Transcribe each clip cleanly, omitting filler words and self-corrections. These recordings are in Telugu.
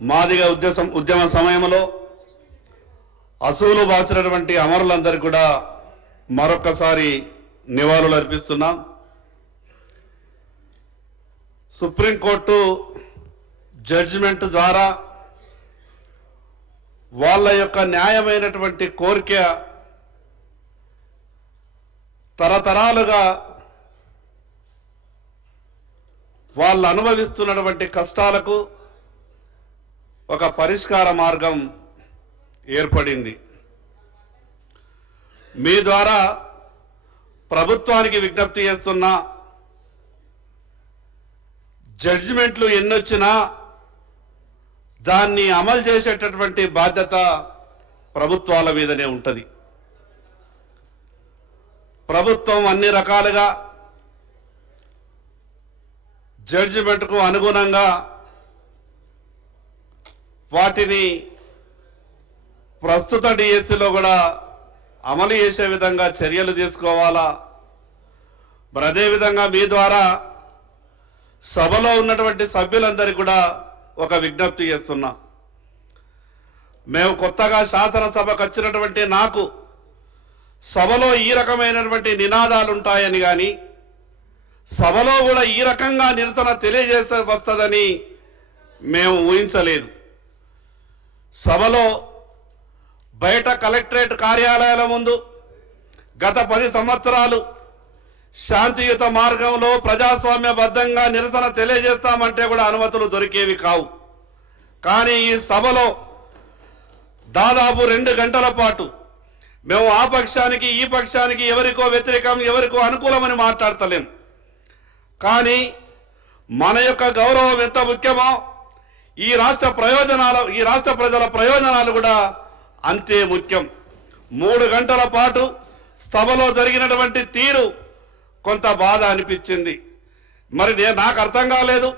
మాదిగ ఉద్యమ సమయంలో అసూలు బాసినటువంటి అమరులందరికీ కూడా మరొకసారి నివాళులు అర్పిస్తున్నాం. సుప్రీంకోర్టు జడ్జిమెంట్ ద్వారా వాళ్ళ యొక్క న్యాయమైనటువంటి కోరిక తరతరాలుగా వాళ్ళు అనుభవిస్తున్నటువంటి కష్టాలకు ఒక పరిష్కార మార్గం ఏర్పడింది. మీ ద్వారా ప్రభుత్వానికి విజ్ఞప్తి చేస్తున్నా, జడ్జిమెంట్లు ఎన్నొచ్చినా దాన్ని అమలు చేసేటటువంటి బాధ్యత ప్రభుత్వాల మీదనే ఉంటుంది. ప్రభుత్వం అన్ని రకాలుగా జడ్జిమెంట్కు అనుగుణంగా వాటిని ప్రస్తుత డిఎస్సిలో కూడా అమలు చేసే విధంగా చర్యలు తీసుకోవాలా. మరి అదేవిధంగా మీ ద్వారా సభలో ఉన్నటువంటి సభ్యులందరికీ కూడా ఒక విజ్ఞప్తి చేస్తున్నా. మేము కొత్తగా శాసనసభకు వచ్చినటువంటి నాకు సభలో ఈ రకమైనటువంటి నినాదాలు ఉంటాయని కానీ, సభలో కూడా ఈ రకంగా నిరసన తెలియజేసే వస్తుందని మేము ఊహించలేదు. సభలో బయట కలెక్టరేట్ కార్యాలయాల ముందు గత 10 సంవత్సరాలు శాంతియుత మార్గంలో ప్రజాస్వామ్యబద్ధంగా నిరసన తెలియజేస్తామంటే కూడా అనుమతులు దొరికేవి కావు. కానీ ఈ సభలో దాదాపు 2 గంటల పాటు మేము ఆ పక్షానికి ఈ పక్షానికి ఎవరికో వ్యతిరేకం ఎవరికో అనుకూలమని మాట్లాడతలేం. కానీ మన యొక్క గౌరవం ఎంత ముఖ్యమో ఈ రాష్ట్ర ప్రజల ప్రయోజనాలు కూడా అంతే ముఖ్యం. 3 గంటల పాటు సభలో జరిగినటువంటి తీరు కొంత బాధ అనిపించింది. మరి నాకు అర్థం కాలేదు.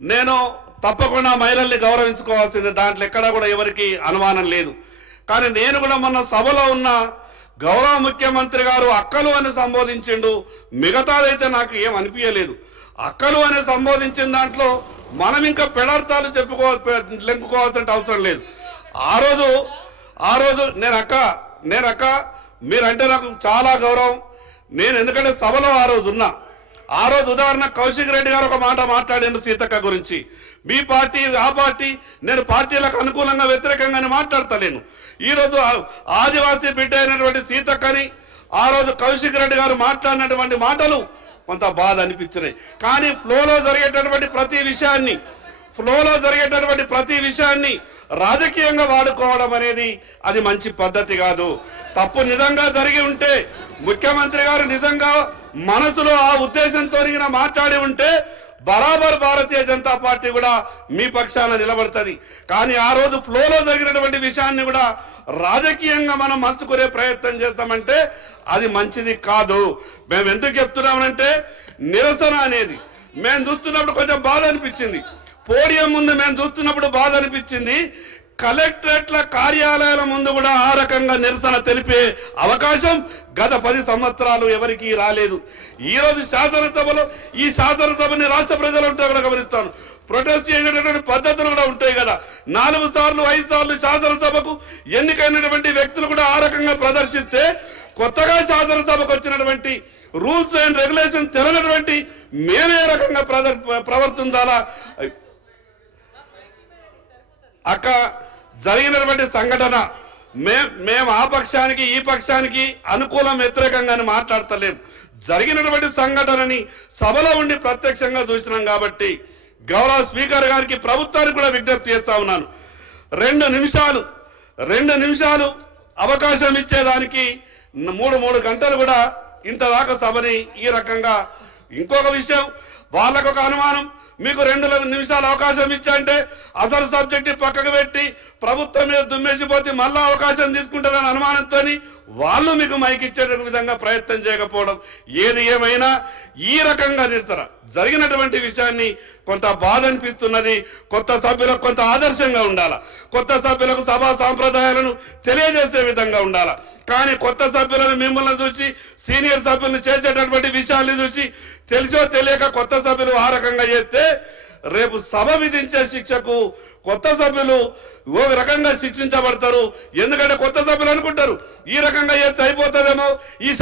నేను తప్పకుండా మహిళల్ని గౌరవించుకోవాల్సింది, దాంట్లో ఎక్కడా కూడా ఎవరికి అనుమానం లేదు. కానీ నేను కూడా మొన్న సభలో ఉన్న గౌరవ ముఖ్యమంత్రి గారు అక్కలు అని సంబోధించిండు. మిగతాదైతే నాకు ఏం అనిపించలేదు. అక్కలు అని సంబోధించిన దాంట్లో మనం ఇంకా పెడార్థాలు లెంకుకోవాల్సిన అవసరం లేదు. ఆ రోజు నేను అక్క మీరంటే నాకు చాలా గౌరవం. నేను ఎందుకంటే సభలో ఆ రోజు ఉన్నా. ఆ రోజు ఉదాహరణ కౌశిక్ రెడ్డి గారు ఒక మాట మాట్లాడారు సీతక్క గురించి. మీ పార్టీ ఆ పార్టీ, నేను పార్టీలకు అనుకూలంగా వ్యతిరేకంగానే మాట్లాడతలేను. ఈరోజు ఆదివాసీ బిడ్డ అయినటువంటి సీతక్కని ఆ రోజు కౌశిక్ రెడ్డి గారు మాట్లాడినటువంటి మాటలు కొంత బాధ అనిపించినాయి. కానీ ఫ్లోలో జరిగేటటువంటి ప్రతి విషయాన్ని రాజకీయంగా వాడుకోవడం అనేది అది మంచి పద్ధతి కాదు. తప్పు నిజంగా జరిగి ఉంటే, ముఖ్యమంత్రి గారు నిజంగా మనసులో ఆ ఉద్దేశంతో మాట్లాడి ఉంటే బరాబర్ భారతీయ జనతా పార్టీ కూడా మీ పక్షాన నిలబడుతుంది. కానీ ఆ రోజు ఫ్లోలో జరిగినటువంటి విషయాన్ని కూడా రాజకీయంగా మనం మలుచుకునే ప్రయత్నం చేస్తామంటే అది మంచిది కాదు. మేము ఎందుకు చెప్తున్నామంటే, నిరసన అనేది మేము చూస్తున్నప్పుడు కొంచెం బాధ అనిపించింది. పోడియం ముందు మేము చూస్తున్నప్పుడు బాధ అనిపించింది. కలెక్టరేట్ల కార్యాలయాల ముందు కూడా ఆ రకంగా నిరసన తెలిపే అవకాశం గత 10 సంవత్సరాలు ఎవరికి రాలేదు. ఈరోజు శాసనసభలో ఈ శాసనసభని రాష్ట్ర ప్రజలంటే కూడా గమనిస్తాను, ప్రొటెస్ట్ చేసేటటువంటి పద్ధతులు కూడా ఉంటాయి కదా. 4 సార్లు 5 సార్లు శాసనసభకు ఎన్నికైనటువంటి వ్యక్తులు కూడా ఆ రకంగా ప్రదర్శిస్తే, కొత్తగా శాసనసభకు వచ్చినటువంటి రూల్స్ అండ్ రెగ్యులేషన్ తెలియనటువంటి మేమే రకంగా ప్రవర్తించాలా? అక్క జరిగినటువంటి సంఘటన మేము ఆ పక్షానికి ఈ పక్షానికి అనుకూలం వ్యతిరేకంగానే మాట్లాడతలేం. జరిగినటువంటి సంఘటనని సభలో ఉండి ప్రత్యక్షంగా చూసినాం కాబట్టి గౌరవ స్పీకర్ గారికి ప్రభుత్వానికి కూడా విజ్ఞప్తి చేస్తా ఉన్నాను. 2 నిమిషాలు అవకాశం ఇచ్చేదానికి 3 గంటలు కూడా ఇంతదాకా సభని ఈ రకంగా. ఇంకొక విషయం, వాళ్ళకు ఒక అనుమానం, మీకు 2 నిమిషాలు అవకాశం ఇచ్చంటే అసలు సబ్జెక్ట్ పక్కకు పెట్టి ప్రభుత్వం మీద దుమ్మేసిపోతే మళ్ళా అవకాశం తీసుకుంటారని అనుమానంతో వాళ్ళు మీకు మైక్ ఇచ్చే విధంగా ప్రయత్నం చేయకపోవడం, ఏది ఏమైనా ఈ రకంగా నిరసన జరిగినటువంటి విషయాన్ని కొంత బాధ అనిపిస్తున్నది. కొత్త సభ్యులకు కొంత ఆదర్శంగా ఉండాలి, కొత్త సభ్యులకు సభా సాంప్రదాయాలను తెలియజేసే విధంగా ఉండాలి. కానీ కొత్త సభ్యులను మిమ్మల్ని చూసి సీనియర్ సభ్యులను చేసేటటువంటి విషయాన్ని చూసి తెలిసో తెలియక కొత్త సభ్యులు ఆ రకంగా చేస్తే రేపు సభ విధించే శిక్షకు కొత్త సభ్యులు ఒక రకంగా శిక్షించబడతారు. ఎందుకంటే కొత్త సభ్యులు అనుకుంటారు ఈ రకంగా చేస్తే అయిపోతుందేమో, ఈ